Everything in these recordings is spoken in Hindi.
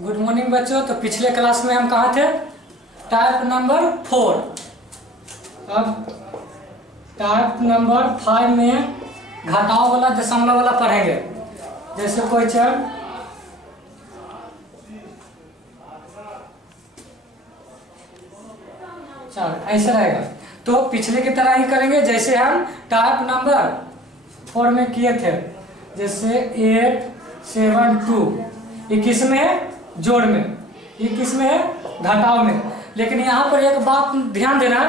गुड मॉर्निंग बच्चों। तो पिछले क्लास में हम कहाँ थे? Type number 4। अब टाइप नंबर 5 में घटाव वाला दशमलव वाला पढ़ेंगे। जैसे क्वेश्चन चल ऐसे रहेगा। तो पिछले की तरह ही करेंगे जैसे हम टाइप नंबर 4 में किए थे। जैसे 8 7 2 ये किस में है? जोड़ में। ये किस में है? घटाव में। लेकिन यहाँ पर एक बात ध्यान देना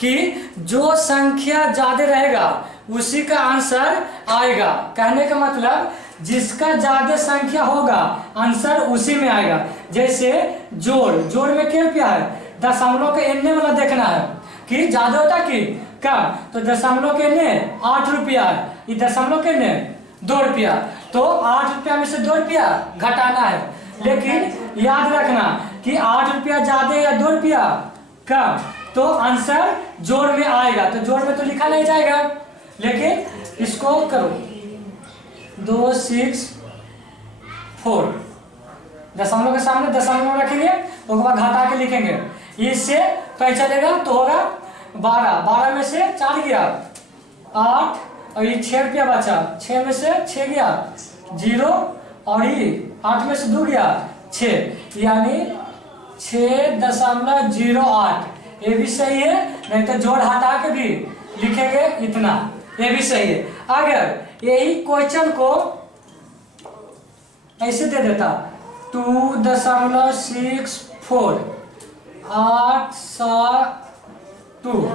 कि जो संख्या ज्यादा रहेगा उसी का आंसर आएगा। कहने का मतलब जिसका ज्यादा संख्या होगा आंसर उसी में आएगा। जैसे जोड़ में क्या रुपया है? दशमलव के एन्ने वाला देखना है कि ज्यादा होता कि कम। तो दशमलव के एन्ने 8 रुपया है, ये दशमलव के एन्ने 2 रुपया। तो 8 रुपया में से 2 रुपया घटाना है। लेकिन याद रखना कि 8 रुपया ज्यादा या 2 रुपया कम, तो आंसर जोड़ में आएगा। तो जोड़ में तो लिखा नहीं जाएगा, लेकिन इसको करो 2 6 4 दशमलव के सामने दशमलव रखेंगे, उसके बाद घटा के लिखेंगे। इससे कहीं चलेगा तो होगा 12 में से 4 गया 8 और ये 6 रुपया बचा। 6 में से 6 गया 0 और ये 8 में से 2 गया 6, यानी 6.08। ये भी सही है, नहीं तो जोड़ हटा के भी लिखेंगे इतना, ये भी सही है। अगर यही क्वेश्चन को ऐसे दे देता 2.64 8 7 2,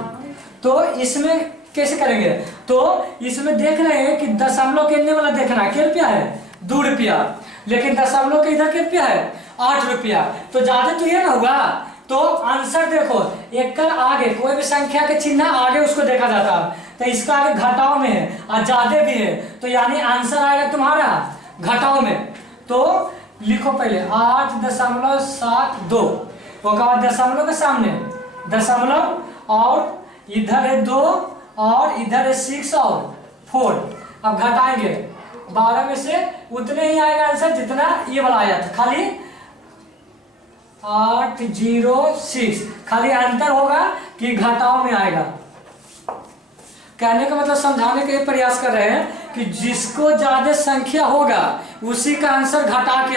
तो इसमें कैसे करेंगे? तो इसमें देख रहे हैं कि दशमलव के एन्ने वाला देखना है, क्या रुपया है? 2 रुपया। लेकिन दशमलव के इधर क्या रुपया है? 8 रुपया। तो ज्यादा तो ये ना होगा। तो आंसर देखो, एक कर आगे कोई भी संख्या के चिन्ह आगे उसको देखा जाता है, तो इसका आगे घटाव में है और ज्यादा भी है, तो यानी आंसर आएगा तुम्हारा घटाव में। तो लिखो पहले 8.72, उसके बाद दशमलव के सामने दशमलव और इधर है 2 और इधर है 6 और 4। अब घटाएंगे 12 में से उतने ही आएगा आंसर जितना ये वाला आया था, खाली 806। खाली अंतर होगा कि घटाव में आएगा। कहने का मतलब समझाने का प्रयास कर रहे हैं कि जिसको ज्यादा संख्या होगा उसी का आंसर घटा के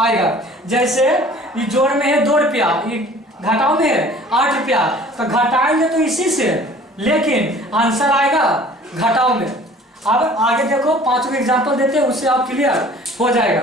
आएगा। जैसे ये जोड़ में है 2 रुपया, ये घटाव में है 8 रुपया, तो घटाएंगे तो इसी से, लेकिन आंसर आएगा घटाव में। अब आगे देखो 5 एग्जांपल देते हैं, उससे आप क्लियर हो जाएगा।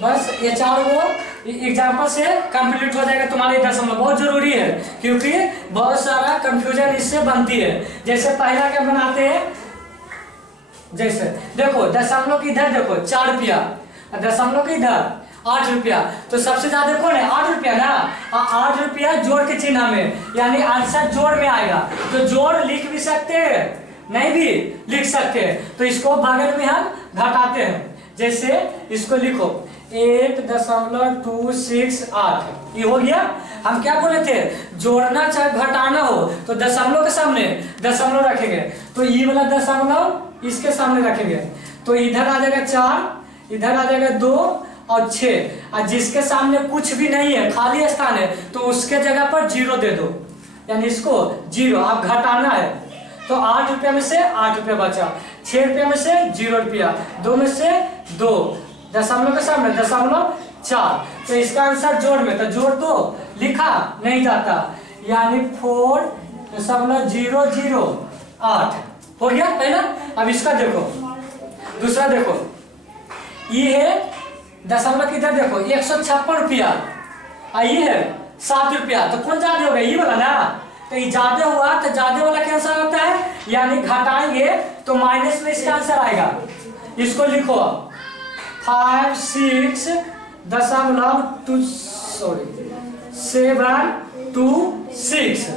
बस ये 4 वो एग्जाम्पल से कंप्लीट हो जाएगा तुम्हारे दशमलव। बहुत जरूरी है क्योंकि बहुत सारा कंफ्यूजन इससे बनती है। जैसे पहला क्या बनाते हैं, जैसे देखो दशमलव की इधर देखो 4 रुपया, दशमलव की इधर 8 रुपया, तो सबसे ज्यादा कौन है? 8 रुपया ना। 8 रुपया जोड़ के चिन्ह में, यानी आंसर जोड़ में आएगा। तो जोड़ लिख भी सकते हैं, नहीं भी लिख सकते हैं, तो इसको बगल में हम घटाते हैं। जैसे इसको लिखो 8.268, ये हो गया। हम क्या बोले थे? जोड़ना चाहे घटाना हो तो दशमलव के सामने दशमलव रखेंगे, तो ये वाला दशमलव इसके सामने रखेंगे, तो इधर आ जाएगा 4, इधर आ जाएगा 2 और 6, और जिसके सामने कुछ भी नहीं है, खाली स्थान है, तो उसके जगह पर 0 दे दो, यानी इसको 0। आप घटाना है तो 8 रुपया में से 8 रुपया बचा, 6 रुपया में से 0 रुपया, 2 में से 2, दशमलव के सामने दशमलव 4, तो इसका आंसर जोड़ में। तो जोड़ तो लिखा नहीं जाता, यानी 4.008 हो गया पहला। अब इसका देखो, दूसरा देखो, ये है दशमलव किधर देखो 156 रुपया, ये है 7 रुपया, तो कौन ज्यादा हो गया, ये वाला ना। तो ये ज्यादा हुआ तो ज्यादा वाला क्या आंसर होता है, यानी घटाएंगे तो माइनस में इसका आंसर आएगा। इसको लिखो 726।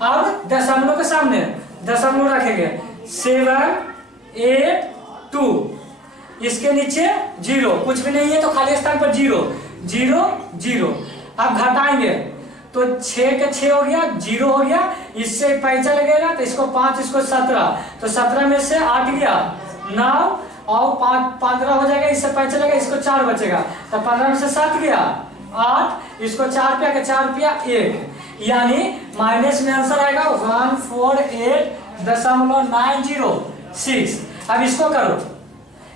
अब दशमलव के सामने दशमलव रखेंगे 782, इसके नीचे 0, कुछ भी नहीं है तो खाली स्थान पर 0 0 0। अब घटाएंगे तो 6 के 6 हो गया, 0 हो गया, इससे पैंचा लगेगा तो इसको 5, इसको 17, तो 17 में से 8 गया 9 और 15 हो जाएगा, इससे पैंचा लगेगा, इसको 4 बचेगा, तो 15 में से 7 गया 8, इसको 4 रुपया के 4 रुपया 1, यानी माइनस में आंसर आएगा 148.906। अब इसको करो।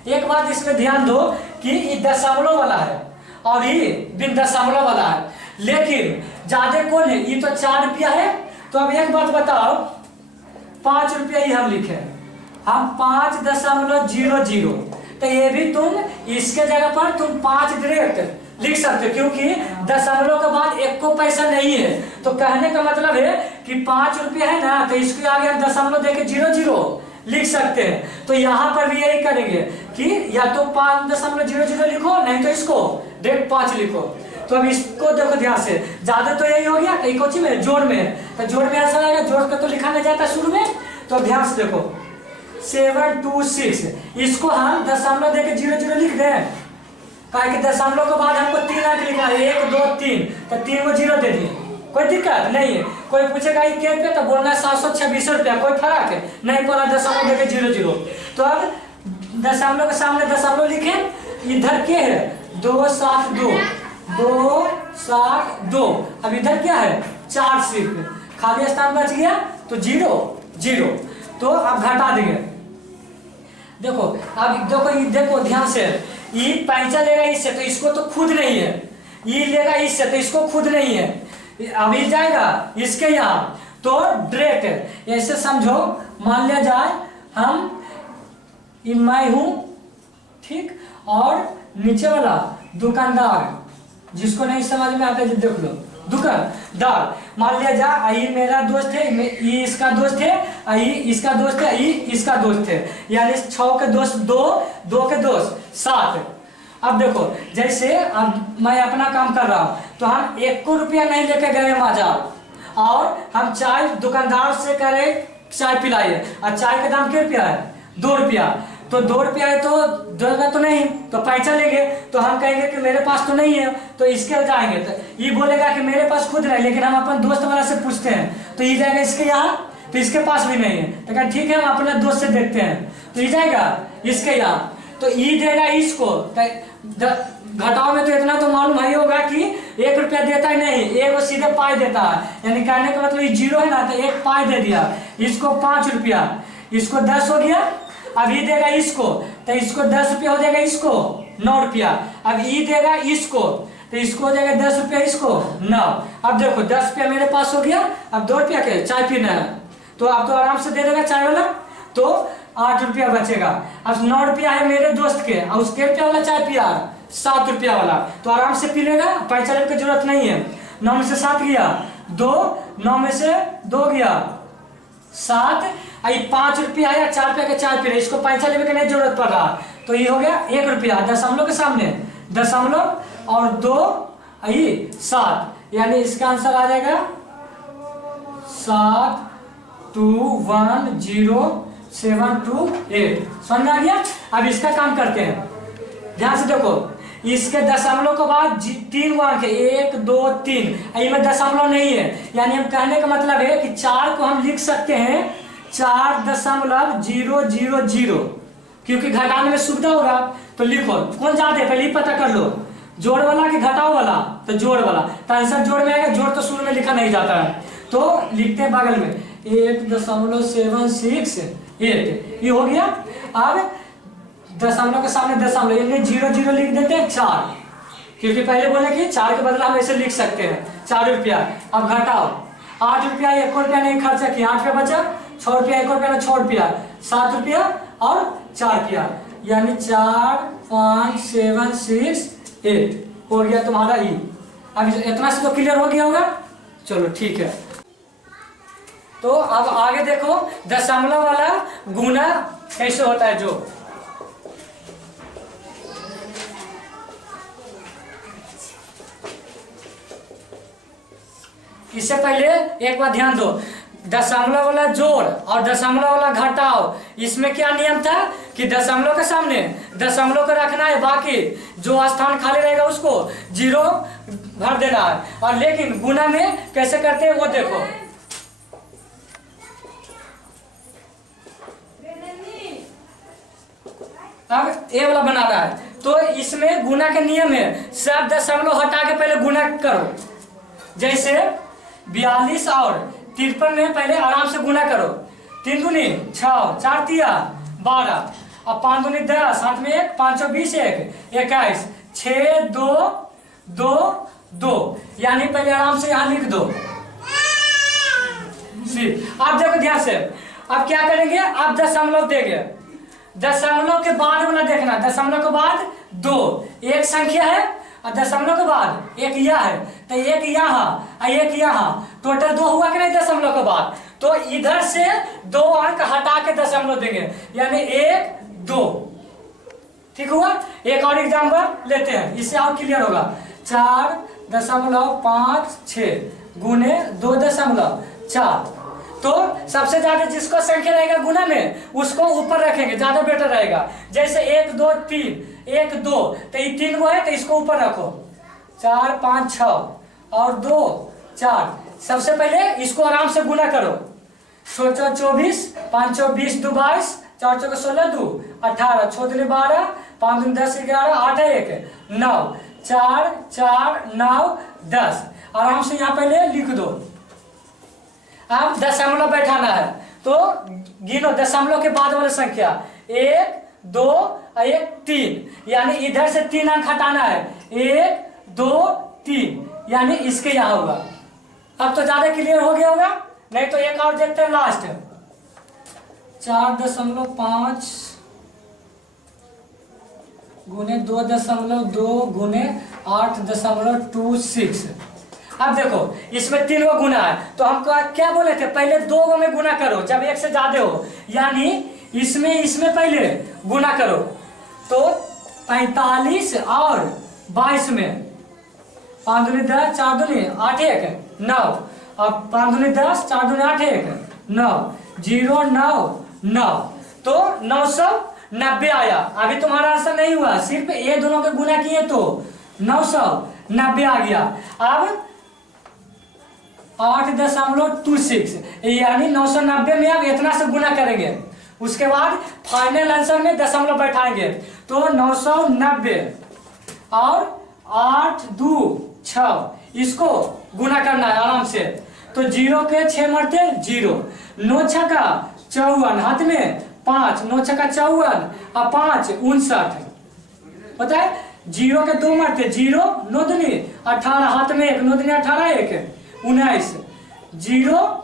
एक बात इसमें ध्यान दो कि ये दशमलव वाला है और ये बिन दशमलव वाला है, लेकिन ज्यादा कौन है, ये तो 4 रुपया है। तो अब एक बात बताओ, 5 रुपया ही हम लिखे, हम 5.00, तो ये भी तुम इसके जगह पर तुम 5 डायरेक्ट लिख सकते हो, क्योंकि दशमलव के बाद एक को पैसा नहीं है। तो कहने का मतलब है कि 5 रुपया है ना, तो इसके आगे हम दशमलव देके 00 लिख सकते हैं। तो यहाँ पर भी यही करेंगे कि या तो 5.00 लिखो, नहीं तो इसको डायरेक्ट 5 लिखो। तो अब इसको देखो ध्यान से, ज्यादा तो यही हो गया, कई कोची में जोड़ में, तो जोड़ में आंसर आएगा, जोड़ का तो लिखा नहीं जाता शुरू में। तो ध्यान से देखो 726, इसको हम दशमलव देके 00 लिख दें, कि दशमलव के बाद हमको 3 अंक लिखा है, 1 2 3, तो 3 को 0 दे दिए, कोई दिक्कत नहीं है। कोई पूछेगा ये क्या रुपया, तो बोलना है 726 रुपया, कोई फर्क है नहीं, बोला दशमलव देके 00। तो अब दशमलव के सामने दशमलव लिखे, इधर क्या है 272, 272, अब इधर क्या है 4 सिर्फ, खाली स्थान बच गया तो 0 0। तो अब घटा देंगे, देखो अब देखो ध्यान से, ये पैंचा लेगा इससे तो इसको तो खुद नहीं है, ये लेगा इससे तो इसको खुद नहीं है, अभी जाएगा इसके यहाँ तो डायरेक्ट ऐसे समझो। मान लिया जाए हम मैं हूं, ठीक, और नीचे वाला दुकानदार, जिसको नहीं समझ में आता देख लो, दुकानदार मान लिया जाए, ये मेरा दोस्त है, ये इसका दोस्त है, ये इसका दोस्त है, ये इसका दोस्त है, यानी 6 के दोस्त 2, 2 के दोस्त 7। अब देखो जैसे अब मैं अपना काम कर रहा हूँ, तो हम 1 रुपया नहीं लेके गए बाजार, और हम चाय दुकानदार से करें चाय पिलाइए, और चाय का दाम क्या रुपया है 2 रुपया, तो 2 रुपया है तो देगा तो नहीं, तो पैसा लेंगे, तो हम कहेंगे कि मेरे पास तो नहीं है, तो इसके जाएंगे, तो ये बोलेगा कि मेरे पास खुद नहीं, लेकिन हम अपन दोस्त वाला से पूछते हैं, तो ये जाएगा इसके यहाँ, तो इसके पास भी नहीं है, तो कहें ठीक है हम अपने दोस्त से देखते हैं, तो ये जाएगा इसके यहाँ, तो ये देगा इसको। घटाओ में तो इतना तो मालूम ही होगा कि 1 रुपया देता ही नहीं, एक वो सीधे पाई देता है, यानी कहने का मतलब ये 0 है ना, तो 1 पाई दे दिया, इसको 5 रुपया, इसको 10 हो गया। अब ये देगा इसको, तो इसको 10 रुपया हो जाएगा, इसको 9 रुपया। अब ये देगा इसको, तो इसको हो जाएगा 10 रुपया, इसको 9। अब देखो 10 रुपया मेरे पास हो गया, अब 2 रुपया के चाय पीना है, तो अब तो आराम से दे देगा चाय वाला, तो 8 रुपया बचेगा। अब 9 रुपया है मेरे दोस्त के, और उसके रुपया वाला चाय पिया 7 रुपया वाला, तो आराम से पी लेगा, पैसा लेने की जरूरत नहीं है। 9 में से 7 गया 2, 9 में से 2 गया 7, 5 रुपया है, 4 रुपया के चाय पी रहे, इसको पैसा लेने की नहीं जरूरत पड़ रहा, तो ये हो गया 1 रुपया। दशमलव के सामने दशमलव और 2 7, यानी इसका आंसर आ जाएगा 7210728। समझ आ गया। अब इसका काम करते हैं, ध्यान से देखो, इसके दशमलव के बाद 3 अंक है, 1 2 3, में दशमलव नहीं है, यानी हम कहने का मतलब है कि 4 को हम लिख सकते हैं 4.000, क्योंकि घटाने में सुविधा होगा। तो लिखो कौन ज्यादा है पहले ही पता कर लो, जोड़ वाला कि घटाओ वाला, तो जोड़ वाला, तो आंसर जोड़ में आएगा, जोड़ तो शुरू में लिखा नहीं जाता है, तो लिखते हैं बगल में 1.768, ये हो गया। अब दशमलव के सामने दशमलव, यानी 0 लिख देते हैं 4, क्योंकि पहले बोले कि 4 के बदला हम ऐसे लिख सकते हैं 4 रुपया। अब घटाओ, 8 रुपया 1 रुपया नहीं खर्चा किया, 8 रुपया बचा, 6 रुपया 1 रुपया 6 रुपया, 7 रुपया और 4 रुपया, यानी 4 5 7 6 8 हो गया तुम्हारा ई। अब इतना से तो क्लियर हो गया होगा। चलो ठीक है, तो अब आगे देखो दशमलव वाला गुना कैसे होता है। जो इससे पहले एक बार ध्यान दो, दशमलव वाला जोड़ और दशमलव वाला घटाव, इसमें क्या नियम था कि दशमलव के सामने दशमलव को रखना है, बाकी जो स्थान खाली रहेगा उसको 0 भर देना है। और लेकिन गुना में कैसे करते हैं वो देखो। अब ए वाला बनाना है, तो इसमें गुना के नियम है, सब दशमलव हटा के पहले गुना करो। जैसे 42 और 53 में पहले आराम से गुना करो। 3 दूनी 6, 4 तिया 12, अब 5 दूनी 10, 7 में 1, 5 20 1, 21, 6 2 2 2, यानी पहले आराम से यहाँ लिख दो। आप देखो ध्यान से, अब क्या करेंगे, आप दशमलव देंगे, दशमलव के बाद वाला देखना, दशमलव के बाद 2 एक संख्या है और दशमलव के बाद एक यह है, तो एक यहाँ और एक यहाँ, टोटल 2 हुआ कि नहीं दशमलव के बाद। तो इधर से 2 अंक हटा के दशमलव देंगे, यानी 1 2। ठीक हुआ। एक और एग्जाम्पल लेते हैं, इससे और क्लियर होगा। 4.56 गुने 2.4। तो सबसे ज्यादा जिसको संख्या रहेगा गुना में उसको ऊपर रखेंगे, ज्यादा बेटर रहेगा। जैसे 1 2 3, 1 2, तो ये 3 गो है तो इसको ऊपर रखो। 4 5 6 और 2 4। सबसे पहले इसको आराम से गुना करो। 6 24, 5 20 2 22, 4 4 16 2 18, 6 दूनी 12, 5 दूनी 10 11, 8 1 9, 4 4 9 10। आराम से यहाँ पहले लिख दो। अब दशमलव बैठाना है, तो गिनो दशमलव के बाद वाली संख्या 1 2 और 1 3, यानी इधर से 3 अंक हटाना है। 1 2 3, यानी इसके यहाँ होगा। अब तो ज्यादा क्लियर हो गया होगा, नहीं तो एक और देखते हैं लास्ट। 4.5 गुने 2.2 गुने 8.26। अब देखो इसमें 3 गो गुना है, तो हम क्या बोले थे, पहले 2 गो में गुना करो जब एक से ज्यादा हो, यानी इसमें पहले गुना करो। तो 45 और 22 में 5 दूनी 10, 4 दूनी 8 1 9, अब 5 दूनी 10, 4 दूनी 8 1 9, 0 9 9, तो 990 आया। अभी तुम्हारा आंसर नहीं हुआ, सिर्फ ये दोनों के गुना किए तो 990 आ गया। अब 8.26, यानी 990 में आप इतना से गुना करेंगे, उसके बाद फाइनल आंसर में दशमलव बैठाएंगे। तो 990 और 8 2 6, इसको गुना करना है आराम से। तो 0 के 6 मरते 0, 9 छक्का 54, हाथ में 5, 9 छक्का 54 और 5 59। पता है 0 के 2 मरते 0, 9 दूनी 18, हाथ में 1, 9 दूनी 18 1 19, 0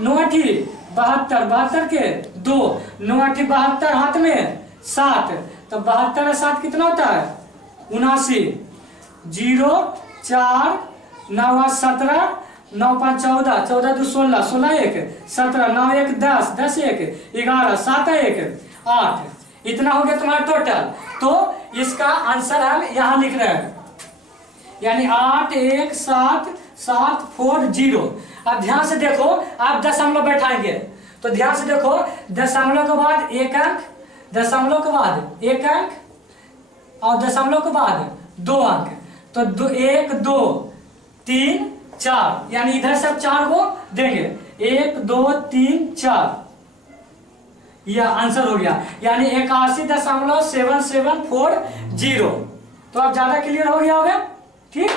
9 8 72, 72 के 2, 9 8 72, हाथ में 7, तो 72 और 7 कितना होता है 79। 0 4 9 8 17, 9 5 14, 14 2 16, 16 1 17, 9 1 10, 10 1 11, 7 1 8। इतना हो गया तुम्हारा टोटल। तो इसका आंसर हम यहाँ लिख रहे हैं, यानी 8 1 7 7 4 0। अब ध्यान से देखो, आप दशमलव बैठाएंगे तो ध्यान से देखो, दशमलव के बाद 1 अंक, दशमलव के बाद 1 अंक और दशमलव के बाद 2 अंक, तो 1 2 3 4, यानी इधर सब 4 को देंगे। 1 2 3 4, यह आंसर हो गया, यानी 81.7740। तो अब ज्यादा क्लियर हो गया होगा। ठीक।